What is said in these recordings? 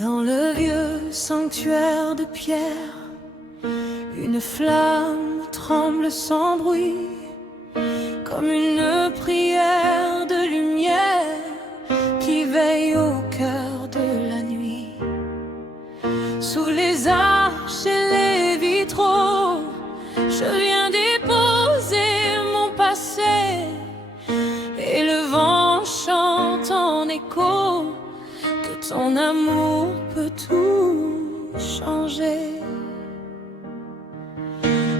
Dans le vieux sanctuaire de pierre, une flamme tremble sans bruit, comme une prière de lumière qui veille au cœur de la nuit. Sous les arches et les vitraux, je viens déposer mon passé, et le vent chante en écho que ton amour peut tout changer.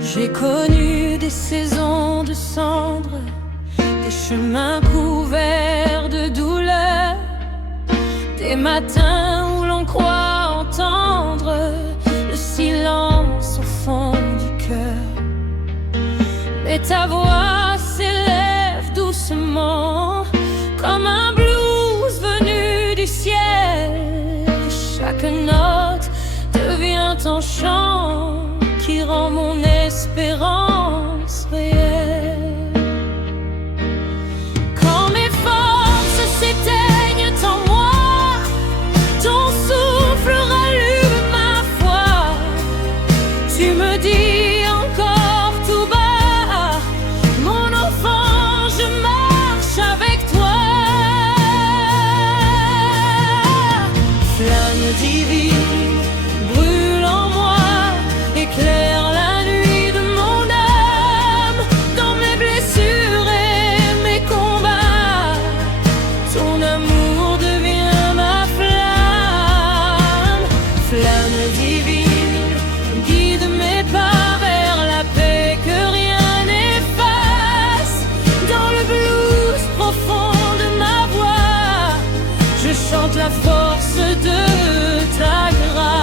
J'ai connu des saisons de cendres, des chemins couverts de douleur, des matins où l'on croit entendre le silence au fond du cœur. Mais ta voix s'élève doucement comme un blues venu du ciel. Chaque note devient un chant qui rend mon espérance réelle. Quand mes forces s'éteignent en moi, ton souffle rallume ma foi. Tu me dis encore tout bas, mon enfant, je marche avec toi. Flamme divine, brûle en moi, éclaire la nuit de mon âme. Dans mes blessures et mes combats, ton amour devient ma flamme. Flamme divine, guide mes pas vers la paix que rien n'efface. Dans le blues profond de ma voix, je chante la force de ta grâce.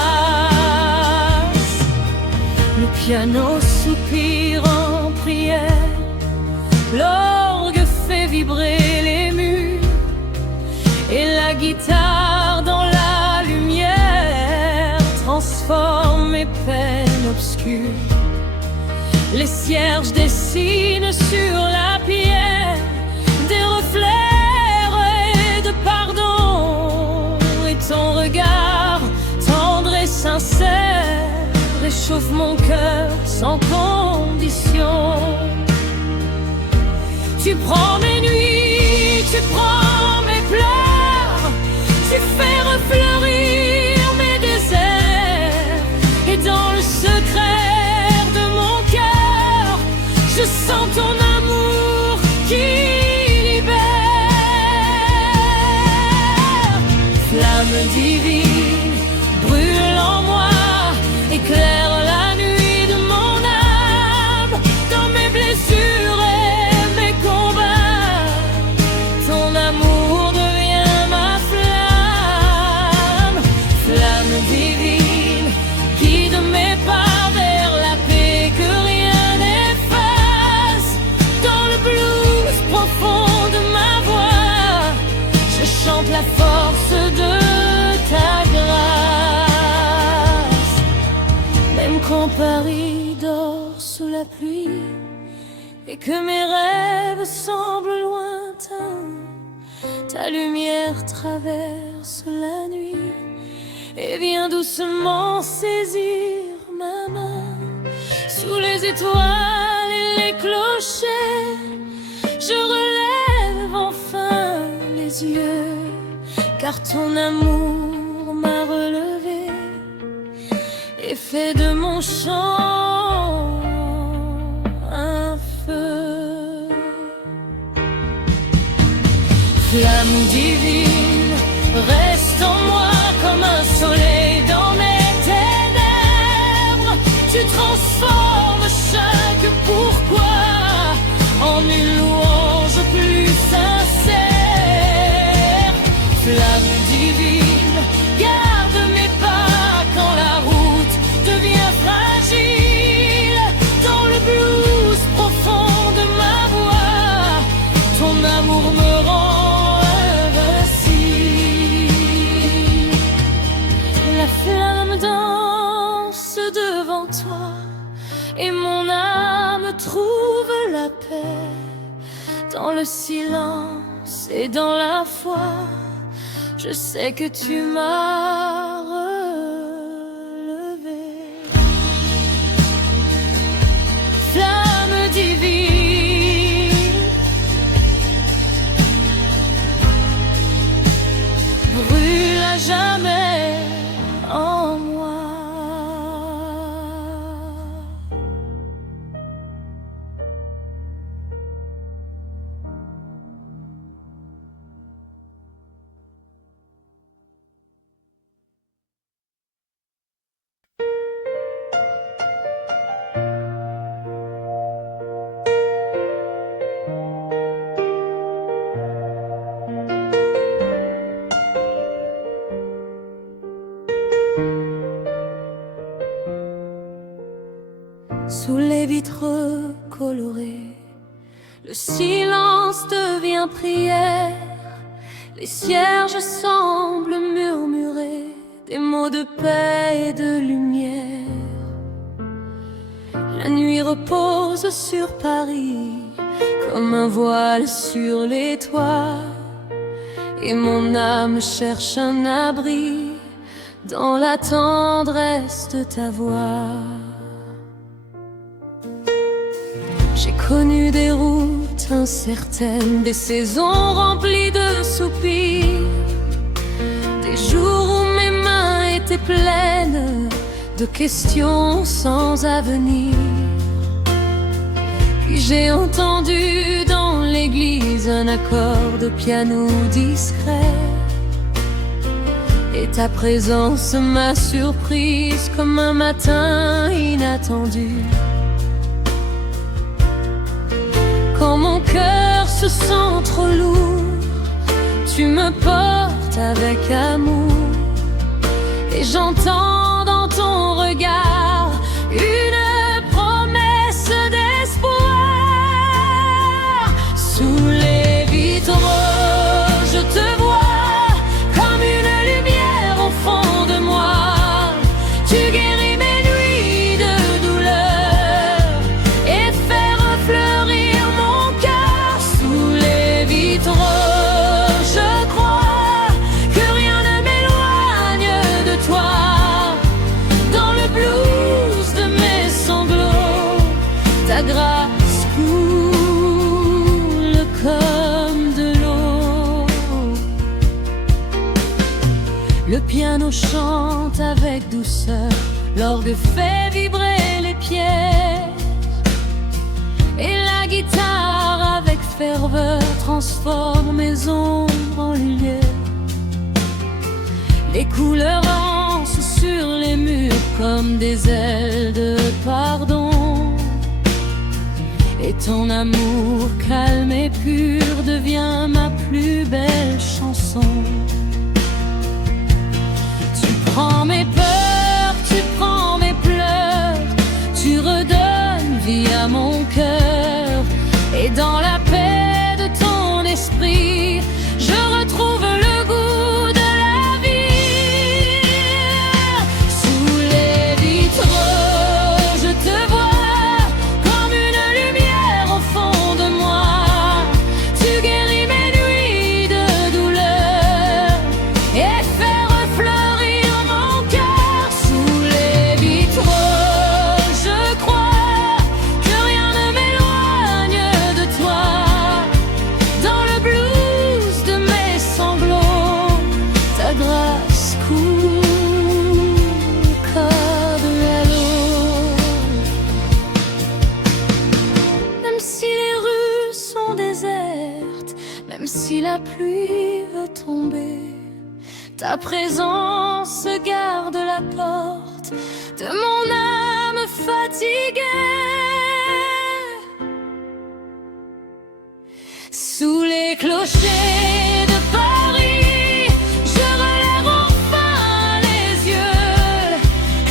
Le piano soupire en prière, l'orgue fait vibrer les murs, et la guitare dans la lumière transforme mes peines obscures. Les cierges dessinent sur la pierre des reflets de pardon, et ton regard tendre et sincère réchauffe mon cœur sans condition. Tu prends mes nuits, tu prends mes pleurs, tu fais refleurir mes déserts, et dans le secret de mon cœur, je sens ton amour qui libère. Flamme divine, brûle en moi, éclaire la nuit de mon âme. Dans mes blessures et mes combats, ton amour devient ma flamme. Flamme divine, guide mes pas vers la paix que rien n'efface. Dans le blues profond de ma voix, je chante la force de ta grâce. Même quand Paris dort sous la pluie et que mes rêves semblent lointains, ta lumière traverse la nuit et vient doucement saisir ma main. Sous les étoiles et les clochers, je relève enfin les yeux, car ton amour m'a relevé et fait de mon chant un feu. Flamme divine, reste en moi comme un soleil dans mes ténèbres. Tu transformes chaque pourquoi en une louange plus sincère. Flamme divine, garde mes pas quand la route devient fragile. Dans le blues profond de ma voix, ton amour me rend invincible. La flamme danse devant toi et mon âme trouve la paix. Dans le silence et dans la foi, je sais que tu m'as coloré. Le silence devient prière, les cierges semblent murmurer des mots de paix et de lumière. La nuit repose sur Paris comme un voile sur les toits, et mon âme cherche un abri dans la tendresse de ta voix. J'ai connu des routes incertaines, des saisons remplies de soupirs, des jours où mes mains étaient pleines de questions sans avenir. Puis j'ai entendu dans l'église un accord de piano discret, et ta présence m'a surprise comme un matin inattendu. Quand mon cœur se sent trop lourd, tu me portes avec amour, et j'entends dans ton regard une promesse d'espoir. Sous les vitraux, je te vois comme une lumière au fond de moi. Tu guéris mes nuits de douleur et fais refleurir mon cœur. Sous les vitraux, je crois que rien ne m'éloigne de toi. Dans le blues de mes sanglots, ta grâce coule comme de l'eau. Le piano chante avec douceur, l'orgue fait vibrer les pierres, et la guitare avec ferveur transforme mes ombres en lumière. Les couleurs lancent sur les murs comme des ailes de pardon, et ton amour calme et pur devient ma plus belle chanson. Tu prends mes peurs, tu prends mes pleurs, tu redonnes vie à mon cœur, et dans la paix de ton esprit, je retrouve le goût de la vie. Sous les vitraux, je te vois comme une lumière au fond de moi. Tu guéris mes nuits de douleur et fais refleurir mon cœur. Sous les vitraux, je crois que rien ne m'éloigne de toi. Dans le blues de mes sanglots, ta grâce coule comme l'eau. Même si les rues sont désertes, même si la pluie veut tomber, ta présence garde la porte de mon âme fatiguée. Sous les clochers de Paris, je relève enfin les yeux,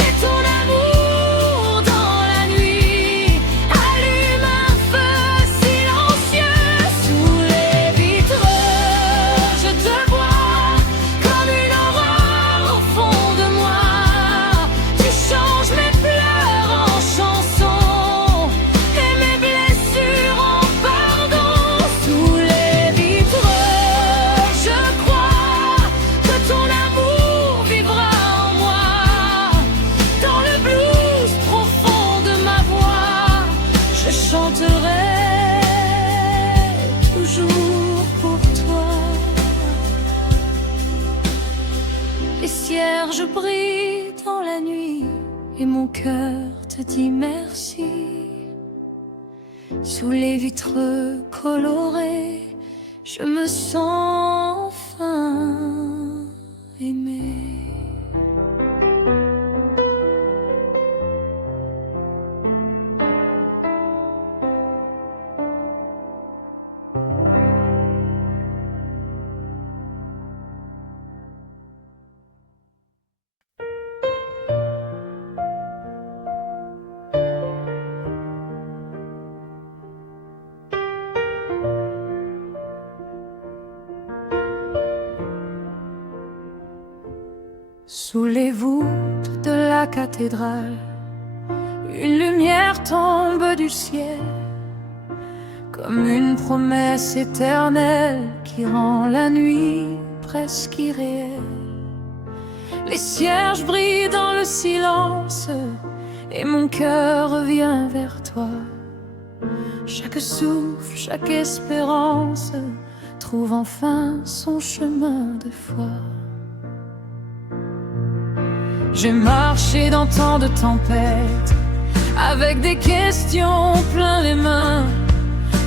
et ton amour dans la nuit allume un feu silencieux. Sous les vitraux, je te vois comme une aurore au fond de moi. Tu changes mes pleurs en chansons et mes blessures en pardon. Sous les vitraux, je crois que ton amour vivra en moi. Dans le blues profond de ma voix, je chanterai toujours pour toi. Les cierges brillent dans la nuit et mon cœur te dit merci. Sous les vitres colorées, je me sens enfin aimé. Sous les voûtes de la cathédrale, une lumière tombe du ciel, comme une promesse éternelle qui rend la nuit presque irréelle. Les cierges brillent dans le silence et mon cœur revient vers toi. Chaque souffle, chaque espérance trouve enfin son chemin de foi. J'ai marché dans tant de tempêtes, avec des questions plein les mains,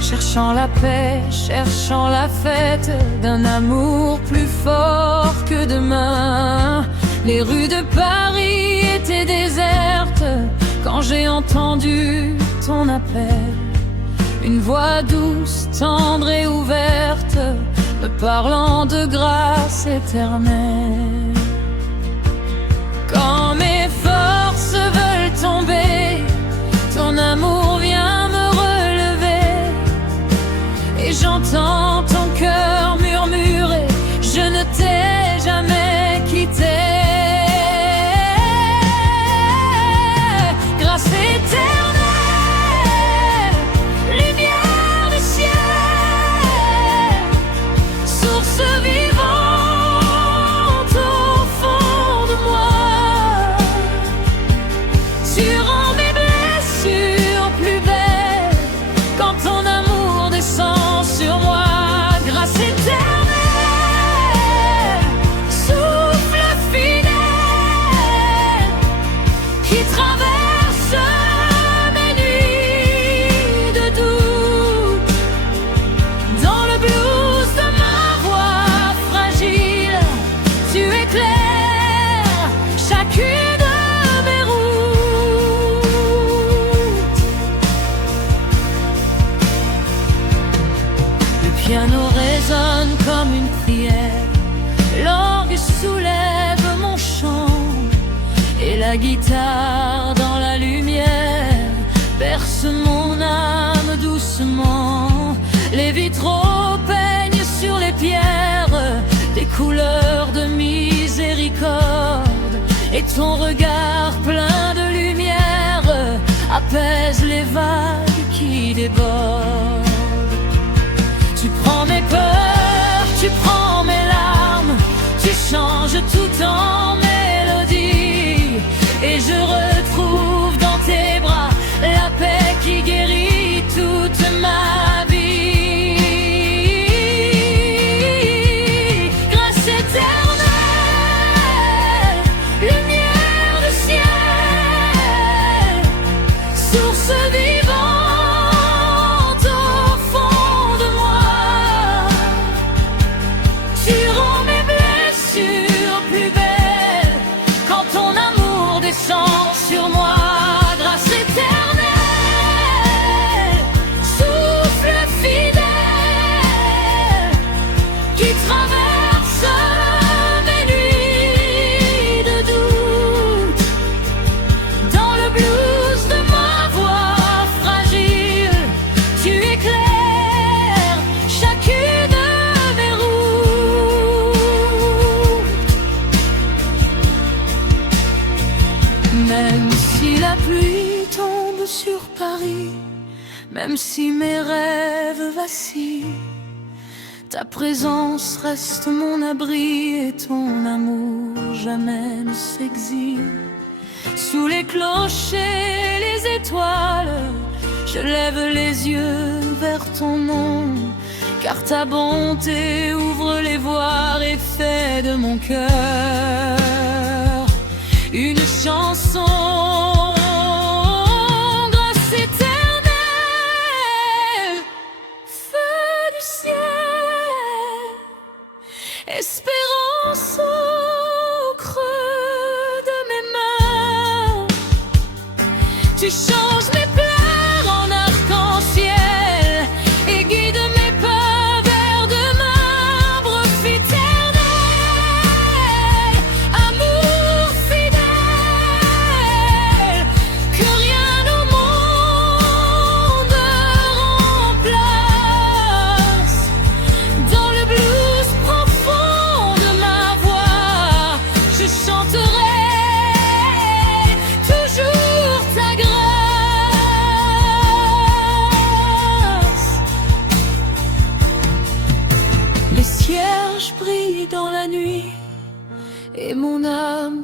cherchant la paix, cherchant la fête d'un amour plus fort que demain. Les rues de Paris étaient désertes quand j'ai entendu ton appel. Une voix douce, tendre et ouverte, me parlant de grâce éternelle. Quand mes forces veulent tomber, ton amour vient me relever. Et j'entends ton cœur murmurer, je ne t'ai jamais quitté. Grâce éternelle, lumière du ciel, source vivante au fond de moi. Tu rends mes blessures plus belles quand ton amour descend sur moi. Grâce éternelle, souffle fidèle qui traverse mes nuits de doute. Dans le blues de ma voix fragile, tu éclaires chacune de mes routes. Le piano résonne comme une prière, l'orgue soulève mon chant, et la guitare dans la lumière berce mon âme doucement. Les vitraux peignent sur les pierres des couleurs de miséricorde, et ton regard plein de lumière apaise les vagues qui débordent. Tu prends mes peurs, tu prends mes larmes, tu changes tout en mélodie, et je retrouve dans tes bras la paix qui guérit toute ma vie. Grâce éternelle, lumière du ciel, source vivante au fond de moi. Tu rends mes blessures plus belles quand ton amour descend sur moi. Grâce éternelle, souffle fidèle qui traverse mes nuits de doute. Dans le blues de ma voix fragile, tu éclaires chacune de mes routes. Même si la pluie tombe sur Paris, même si mes rêves vacillent, ta présence reste mon abri, et ton amour jamais ne s'exile. Sous les clochers, les étoiles, je lève les yeux vers ton nom, car ta bonté ouvre les voies et fait de mon cœur une chanson. Grâce éternelle, feu du ciel, espérance au creux de mes mains. Tu changes mes pleurs en arc-en-ciel et guides mes pas vers demain. Profite éternel, amour fidèle,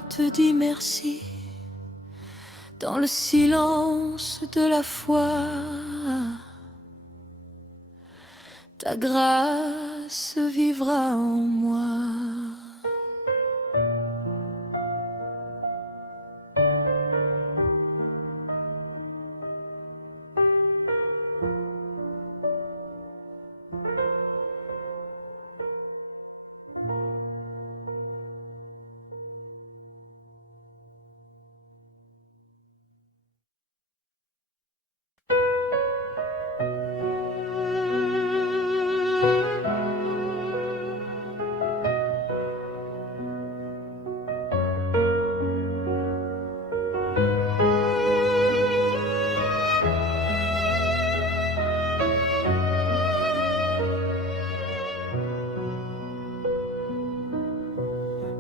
te dis merci dans le silence de la foi. Ta grâce vivra en moi.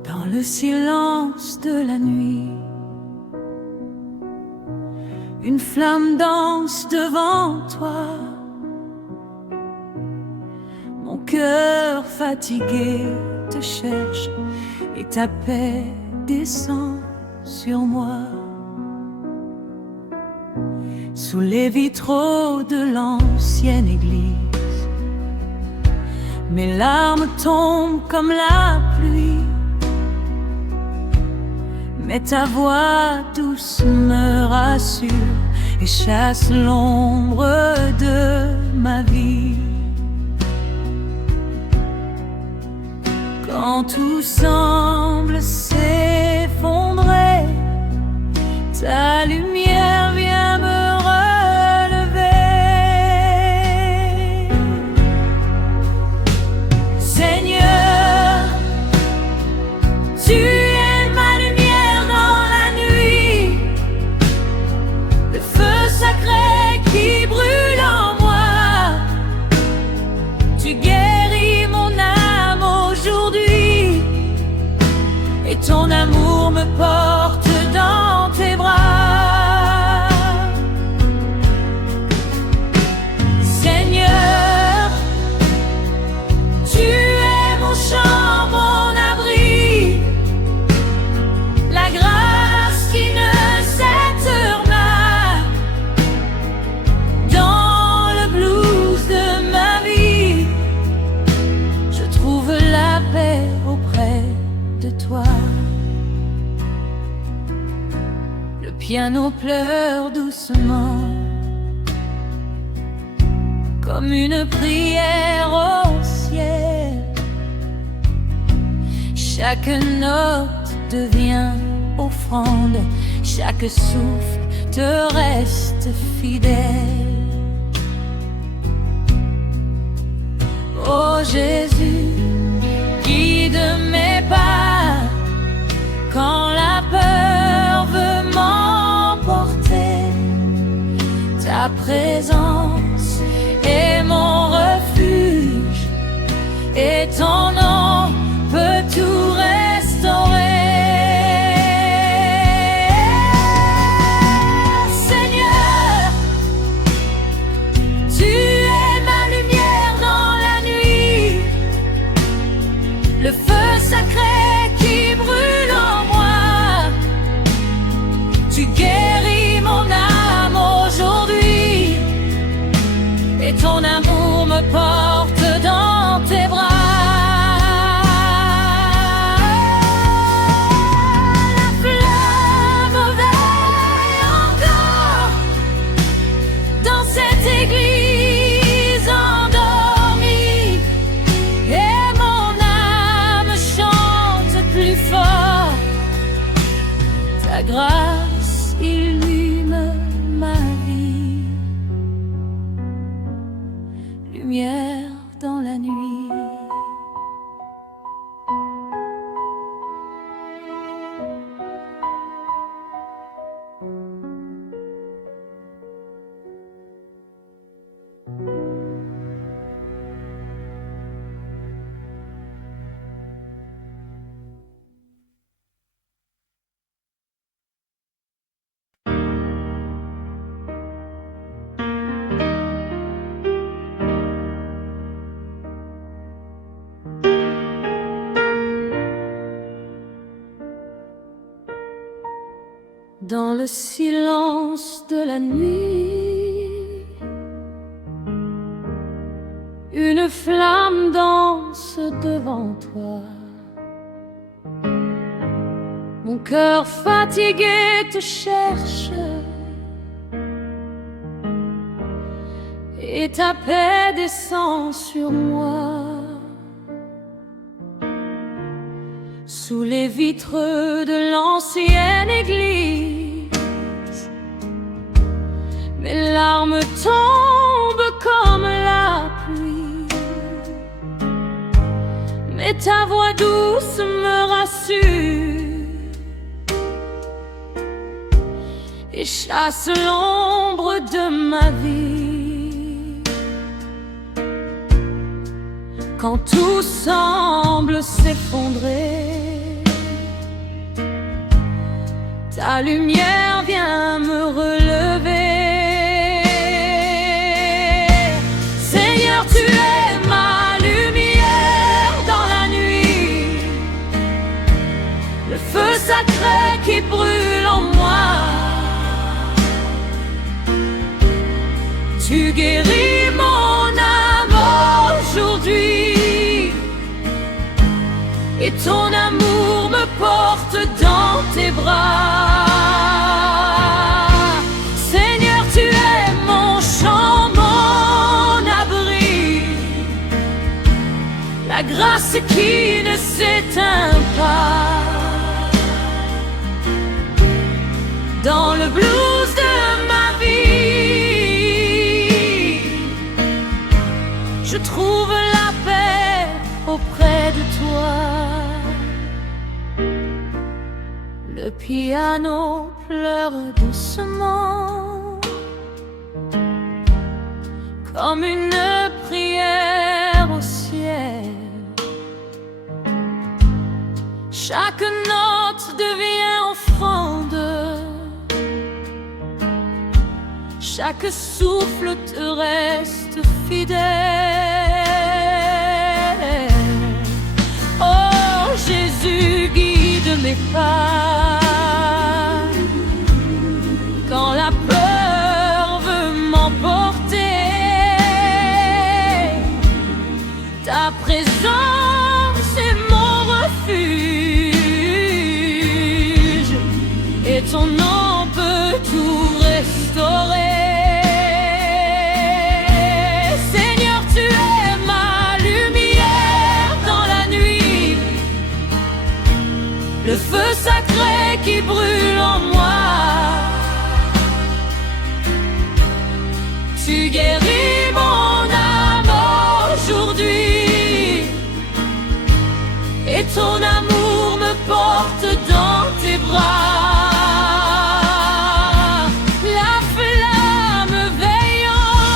Dans le silence de la nuit, une flamme danse devant toi. Mon cœur fatigué te cherche et ta paix descend sur moi. Sous les vitraux de l'ancienne église, mes larmes tombent comme la pluie. Mais ta voix douce me rassure et chasse l'ombre de ma vie. Quand tout semble s'effondrer, ta lumière vient me relever. Seigneur, tu qui brûle en moi, tu guéris mon âme aujourd'hui, et ton amour me porte dans tes bras. Seigneur, tu es mon chant, mon abri, la grâce qui ne s'éteint. Auprès de toi, le piano pleure doucement, comme une prière au ciel. Chaque note devient offrande, chaque souffle te reste fidèle. Oh Jésus, guide mes pas quand la peur veut m'emporter. Ta présence est mon refuge et ton nom peut tout restaurer. Seigneur, tu es ma lumière dans la nuit, le feu sacré qui brûle en moi. Tu guéris mon âme aujourd'hui, et ton amour me porte dans tes bras. La flamme veille encore dans cette église endormie, et mon âme chante plus fort. Ta grâce illumine ma vie, lumière dans la nuit. dans le silence de la nuit. Une flamme danse devant toi. Mon cœur fatigué te cherche et ta paix descend sur moi. Sous les vitres de l'ancienne église, mes larmes tombent comme la pluie, mais ta voix douce me rassure et chasse l'ombre de ma vie. Quand tout semble s'effondrer, ta lumière vient me relever. Seigneur, tu es ma lumière dans la nuit, le feu sacré qui brûle en moi. Tu guéris mon âme aujourd'hui, et ton amour me porte dans tes bras. Seigneur, tu es mon chant, mon abri, la grâce qui ne s'éteint pas. Dans le blues de ma vie, je trouve la paix auprès de toi. Le piano pleure doucement, comme une prière au ciel. Chaque note devient offrande, chaque souffle te reste fidèle. Oh Jésus, guide mes pas quand la peur veut m'emporter. Ta présence est mon refuge, et ton nom peut tout restaurer. Seigneur, tu es ma lumière dans la nuit, le feu sacré qui brûle en moi. Tu guéris mon âme aujourd'hui, et ton amour me porte dans tes bras. La flamme veille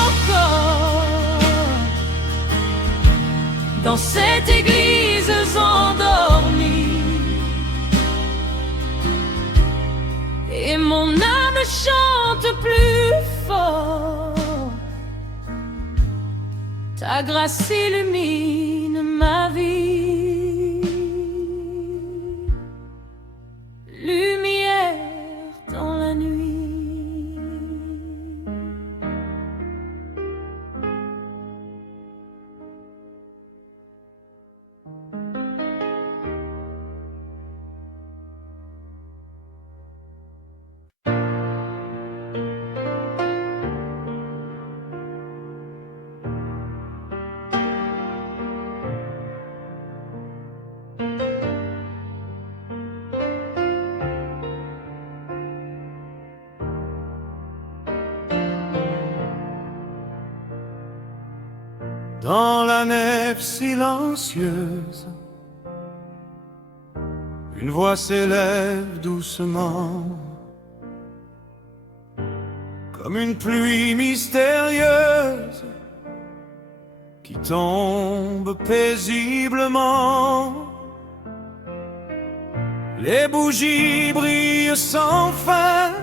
encore dans cette église endormie, et mon âme chante plus fort. Ta grâce illumine ma vie, lumière dans la nuit. Dans la nef silencieuse, une voix s'élève doucement, comme une pluie mystérieuse qui tombe paisiblement. Les bougies brillent sans fin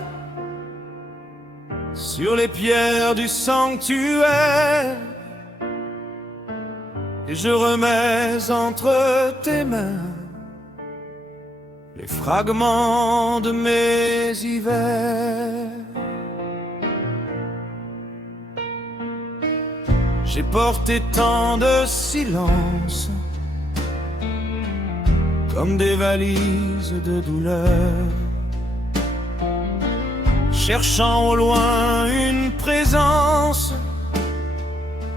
sur les pierres du sanctuaire, et je remets entre tes mains les fragments de mes hivers. J'ai porté tant de silence, comme des valises de douleur, cherchant au loin une présence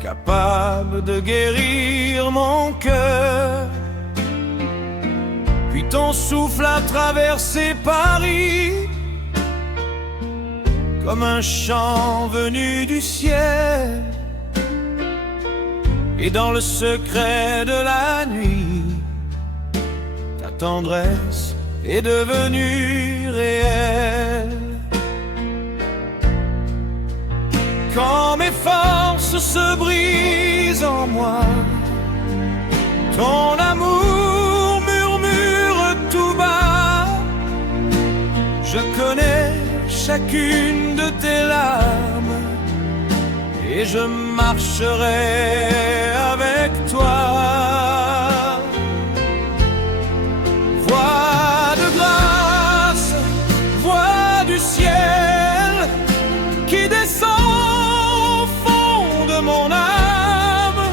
capable de guérir mon cœur. Puis ton souffle a traversé Paris, comme un chant venu du ciel. Et dans le secret de la nuit, ta tendresse est devenue réelle. Quand mes forces se brisent en moi, ton amour murmure tout bas. Je connais chacune de tes larmes et je marcherai avec toi. Voix de grâce, voix du ciel qui descend au fond de mon âme.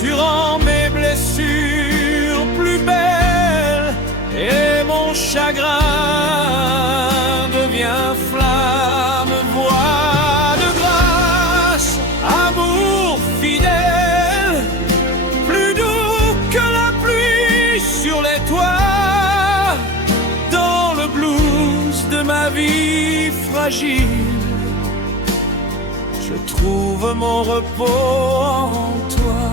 Tu rends mes blessures plus belles et mon chagrin devient flamme. Voix de grâce, amour fidèle, plus doux que la pluie sur les toits. Dans le blues de ma vie fragile, je trouve mon repos en toi.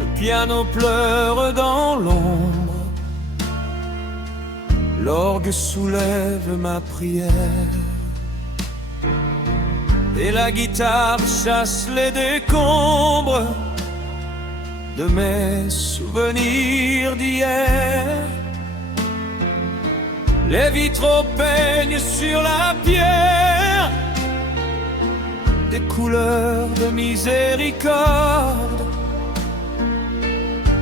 Le piano pleure dans l'ombre, l'orgue soulève ma prière, et la guitare chasse les décombres de mes souvenirs d'hier. Les vitraux peignent sur la pierre des couleurs de miséricorde,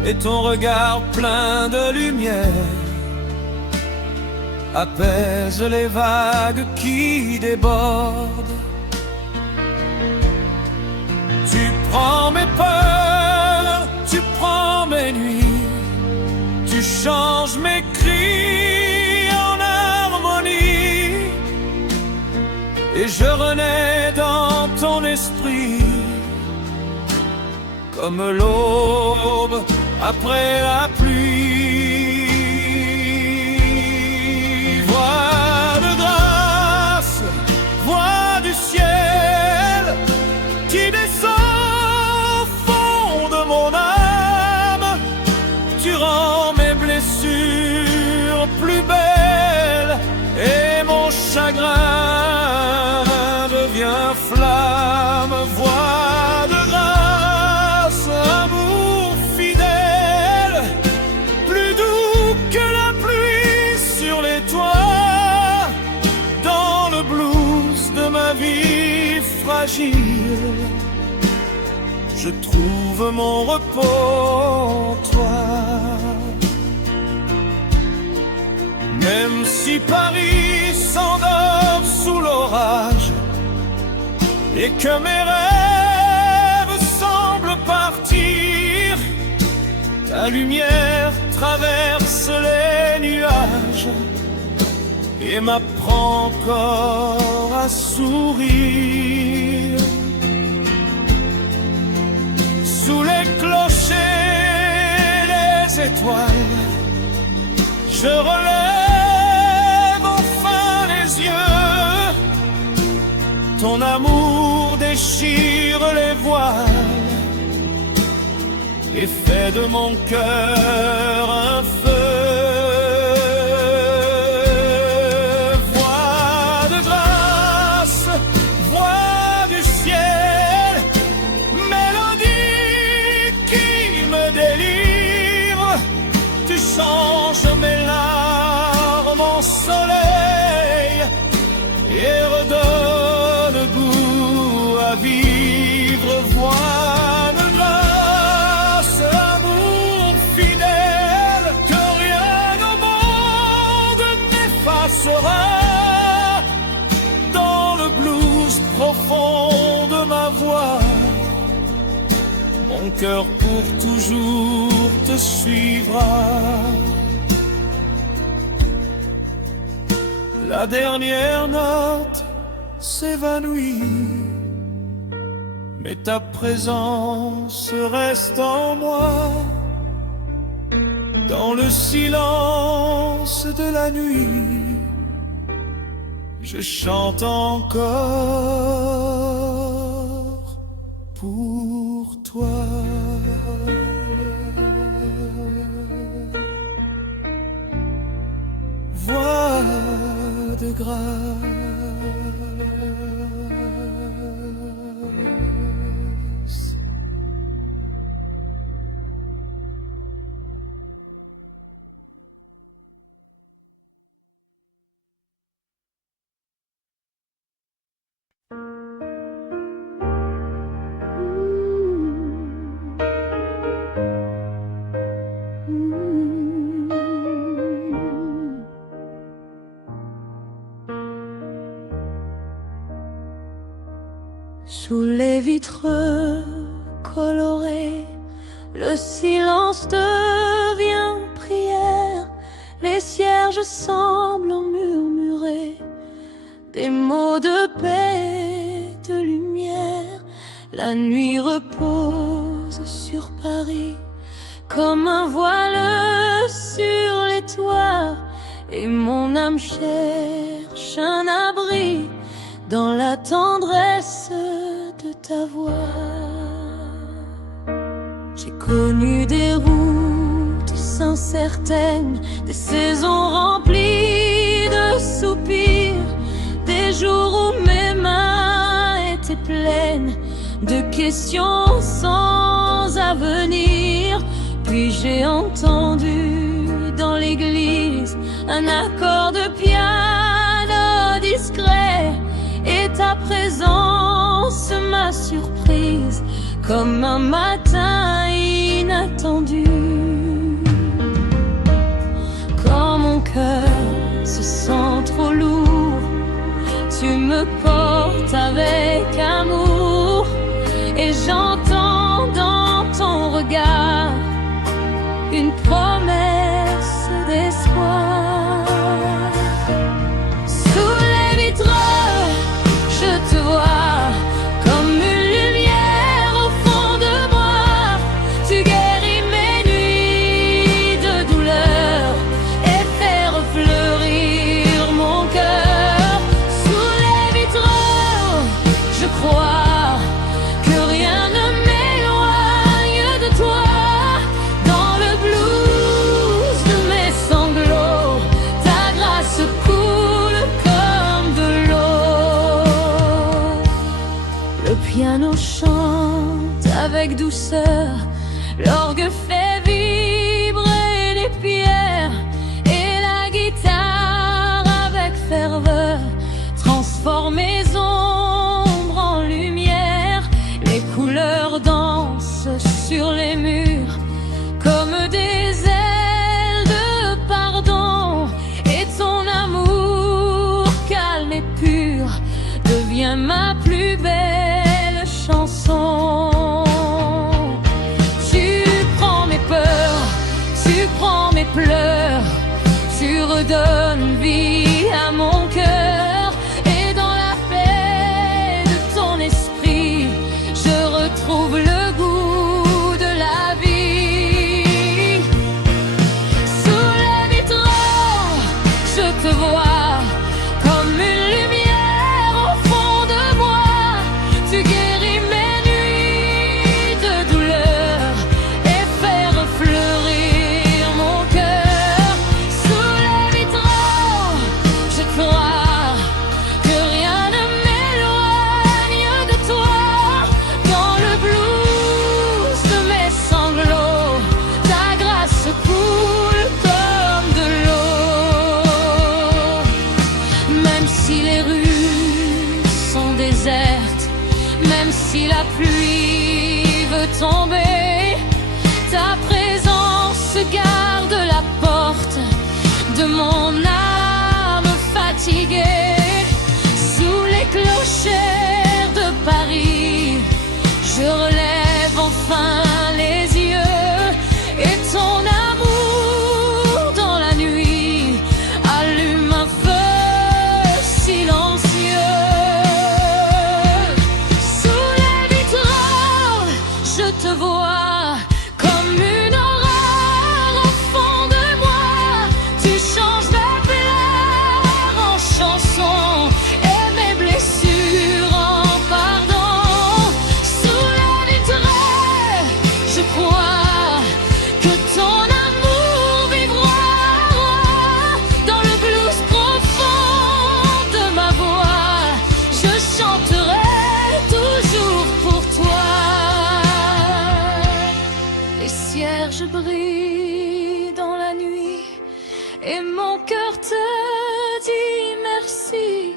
et ton regard plein de lumière apaise les vagues qui débordent. Tu prends mes peurs, tu prends mes nuits, tu changes mes cris en harmonie, et je renais dans ton esprit comme l'aube après la pluie. Voix de grâce, voix du ciel qui descend au fond de mon âme. Tu rends mes blessures plus belles et mon chagrin devient flamme. Voix de grâce, amour fidèle, plus doux que la pluie sur les toits. Dans le blues de ma vie fragile, je trouve mon repos en toi. Même si Paris s'endort sous l'orage et que mes rêves semblent partir, ta lumière traverse les nuages et m'apprend encore à sourire. Sous les clochers, les étoiles, je relève enfin les yeux. Ton amour déchire les voiles et fait de mon cœur un feu. Voix de grâce, voix du ciel, mélodie qui me délivre. Tu changes mes larmes en soleil et redonne goût à vivre. Voix de grâce, mon cœur pour toujours te suivra. La dernière note s'évanouit, mais ta présence reste en moi. Dans le silence de la nuit, je chante encore pour toi. Voix de grâce, sous les vitres colorées, le silence devient prière. Les cierges semblent murmurer des mots de paix, de lumière. La nuit repose sur Paris comme un voile sur les toits, et mon âme cherche un abri dans la tendresse de ta voix. J'ai connu des routes incertaines, des saisons remplies de soupirs, des jours où mes mains étaient pleines de questions sans avenir. Puis j'ai entendu dans l'église un accord de piano discret, et ta présence m'a surprise comme un matin inattendu. Quand mon cœur se sent trop lourd, tu me portes avec amour, et j'entends dans ton regard une promesse d'espoir. Sous les vitres, je te vois comme une lumière au fond de moi. Tu guéris mes nuits de douleur et fais refleurir mon cœur. Sous les vitres, je crois que rien ne m'éloigne de toi. Dans le blues de mes sanglots, ta grâce coule comme de l'eau. Le piano chante avec douceur, l'orgue fait vibrer les pierres, et la guitare avec ferveur transforme mes ombres en lumière. Les couleurs dansent sur les murs comme des ailes de pardon, et ton amour calme et pur devient ma plus belle chanson. Tu prends mes peurs, tu prends mes pleurs, tu redonnes vie à mon cœur, et dans la paix de ton esprit, je retrouve le goût de la vie. Sous les vitres, je te vois comme une lumière au fond de moi. Tu guéris mes nuits de douleur et fais refleurir mon cœur. Sous les vitres, je crois que rien ne m'éloigne de toi. Dans le blues de mes sanglots, ta grâce coule comme de l'eau. Même si les rues sont désertes, même si la pluie veut tomber, ta présence garde la porte de mon âme fatiguée. Sous les clochers de Paris, je relève enfin brille dans la nuit et mon cœur te dit merci.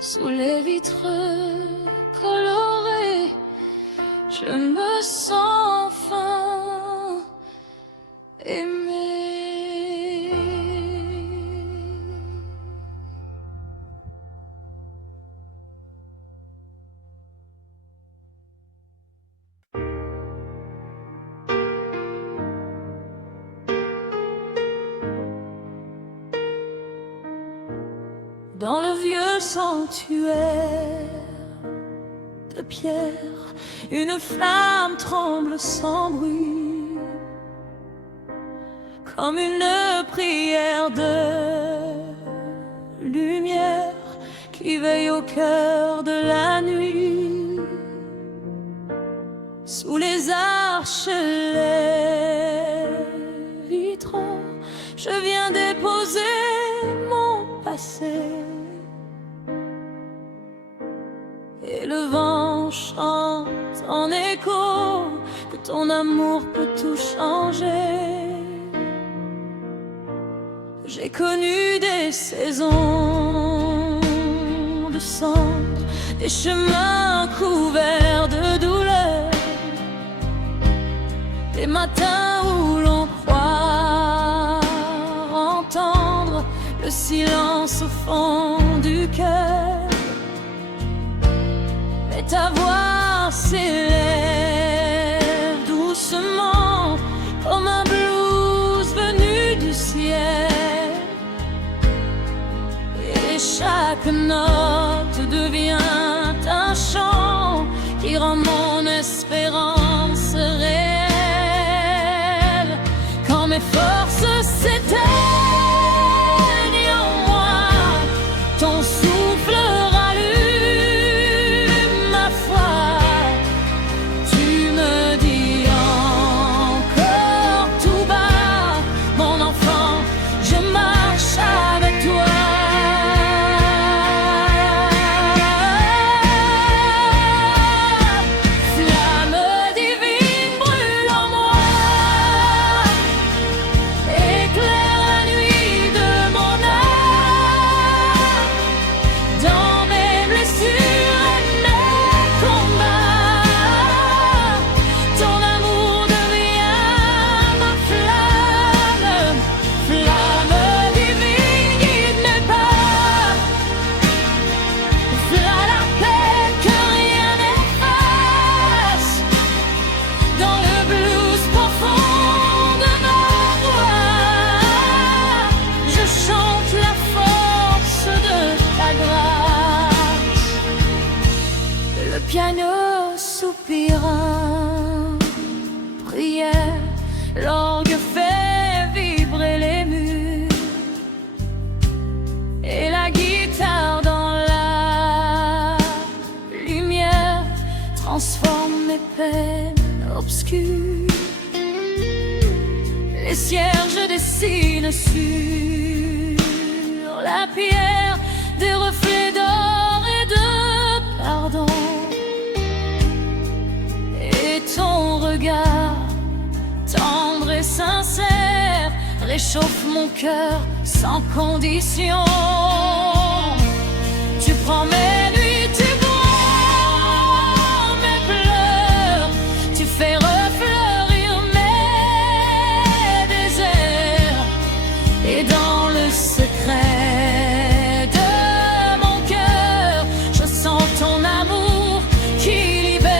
Sous les vitres colorées, je me sens enfin aimée. Dans le vieux sanctuaire de pierre, une flamme tremble sans bruit, comme une prière de lumière qui veille au cœur de la nuit. Sous les arches, les vitraux, je viens déposer mon passé. Et le vent chante en écho que ton amour peut tout changer. J'ai connu des saisons de cendres, des chemins couverts de douleur, des matins où l'on croit entendre le silence au fond du cœur. Ta voix s'élève doucement comme un blues venu du ciel, et chaque note devient un chant qui rend mon espérance réelle. Quand mes forces s'éteignent en moi, ton souffle piano soupira, prière, l'orgue fait vibrer les murs, et la guitare dans la lumière transforme mes peines obscures. Les cierges dessinent sur la pierre des reflets d'or et de pardon. Ton regard tendre et sincère réchauffe mon cœur sans condition. Tu prends mes nuits, tu bois mes pleurs, tu fais refleurir mes déserts, et dans le secret de mon cœur, je sens ton amour qui libère.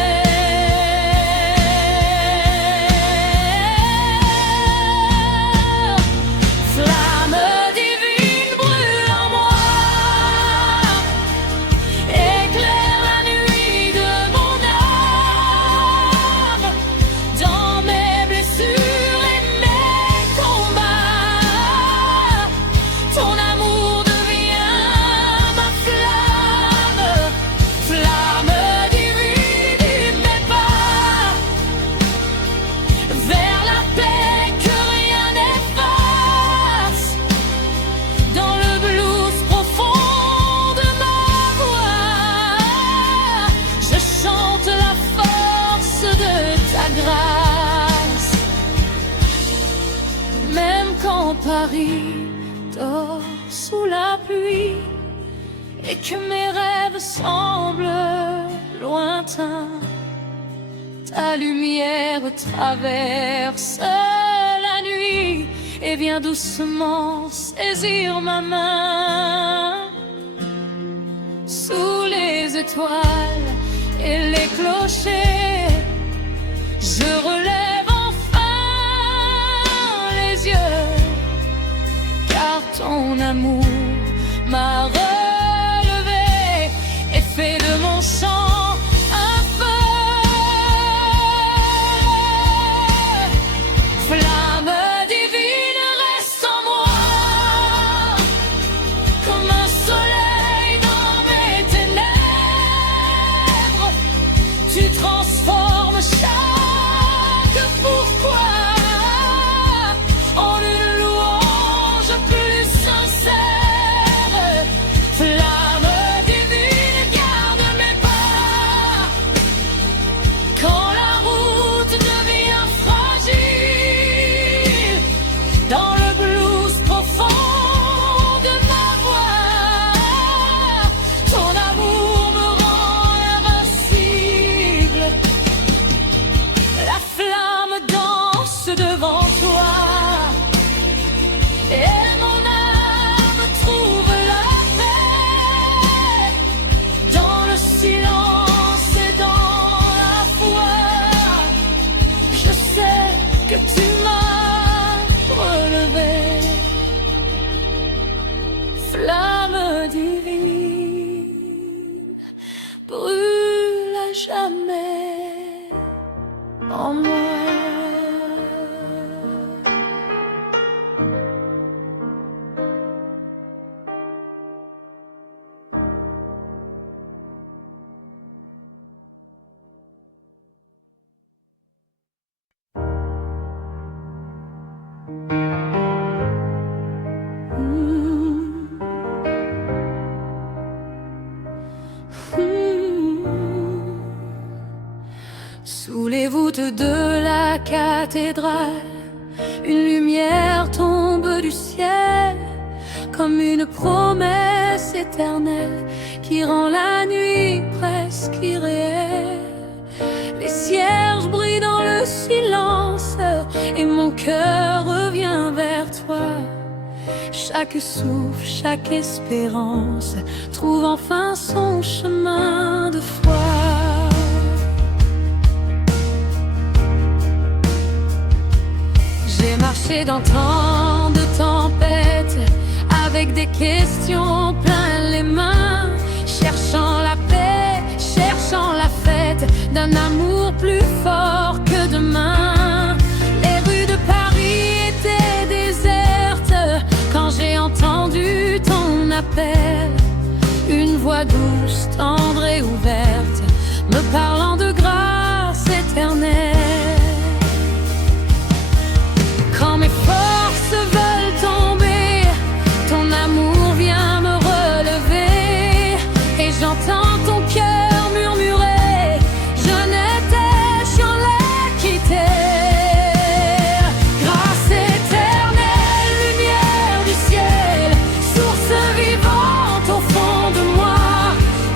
quand Paris dort sous la pluie et que mes rêves semblent lointains, ta lumière traverse la nuit et vient doucement saisir ma main. Sous les étoiles et les clochers, je relève enfin les yeux, car ton amour m'a relevé et fait de mon chant un feu. Flamme divine, reste en moi, comme un soleil dans mes ténèbres. Tu transformes chaque pourquoi en une louange plus sincère. Flamme divine, garde mes pas quand la route devient fragile. Dans le blues profond de ma voix, ton amour me rend invincible. La flamme danse devant toi et mon âme trouve la paix dans le silence et dans la foi. Je sais que tu m'as relevé. Flamme divine, brûle à jamais en moi. Sous les voûtes de la cathédrale, une lumière tombe du ciel, comme une promesse éternelle qui rend la nuit presque irréelle. Les cierges brillent dans le silence et mon cœur revient vers toi. Chaque souffle, chaque espérance trouve enfin son chemin de foi. J'ai marché dans tant de tempêtes, avec des questions plein les mains, cherchant la paix, cherchant la fête d'un amour plus fort que demain. Les rues de Paris étaient désertes quand j'ai entendu ton appel. Une voix douce, tendre et ouverte, me parlant de grâce éternelle. Quand mes forces veulent tomber, ton amour vient me relever. Et j'entends ton cœur murmurer: je n'étais qu'un quitter. Grâce éternelle, lumière du ciel, source vivante au fond de moi,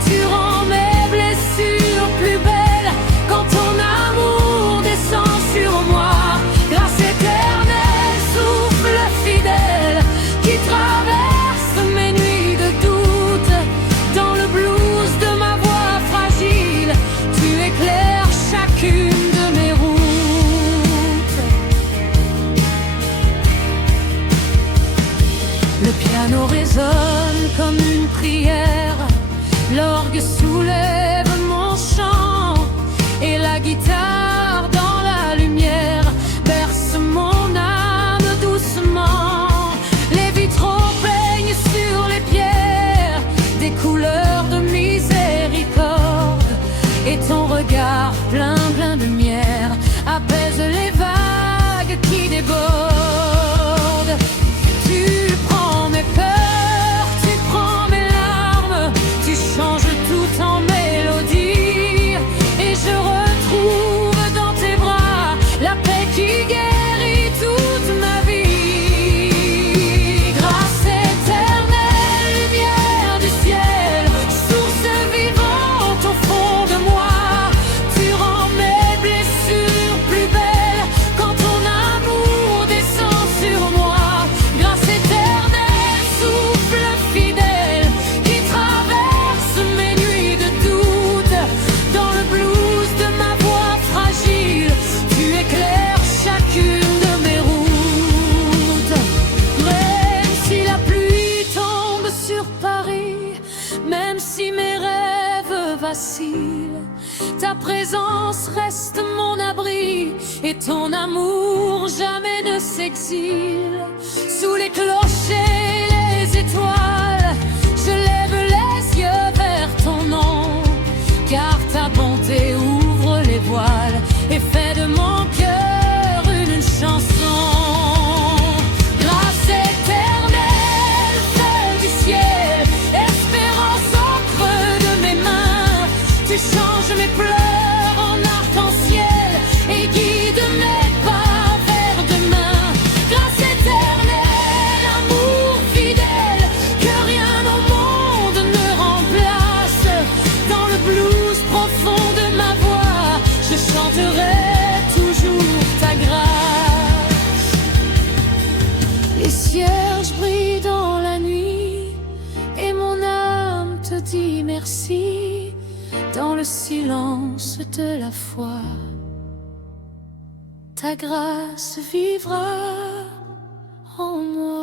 tu rends mes blessures plus belles quand ton amour descend sur moi. Grâce éternelle, souffle fidèle qui traverse mes nuits de doute. Dans le blues de ma voix fragile, tu éclaires chacune de mes routes. Le piano résonne comme une prière, l'orgue soulève mon chant et la guitare dans la lumière berce mon âme doucement. Les vitraux peignent sur les pierres des couleurs de miséricorde, et ton regard plein de lumière apaise les vagues qui débordent. Tu prends mes peurs, tu prends mes larmes, tu changes tout en mélodie, et je retrouve facile. Ta présence reste mon abri, et ton amour jamais ne s'exile. Sous les clochers, les étoiles, je lève les yeux vers ton nom, car ta bonté ouvre les voiles et fait de mon cœur une chanson. Grâce éternelle, feu du ciel, espérance au creux de mes mains, tu changes mes pleurs en arc-en-ciel et guides mes pas vers demain. Grâce éternelle, amour fidèle, que rien au monde ne remplace. Dans le blues profond de ma voix, je chanterai toujours ta grâce. Les cierges brillent dans la nuit et mon âme te dit merci. Dans le silence de la foi, ta grâce vivra en moi.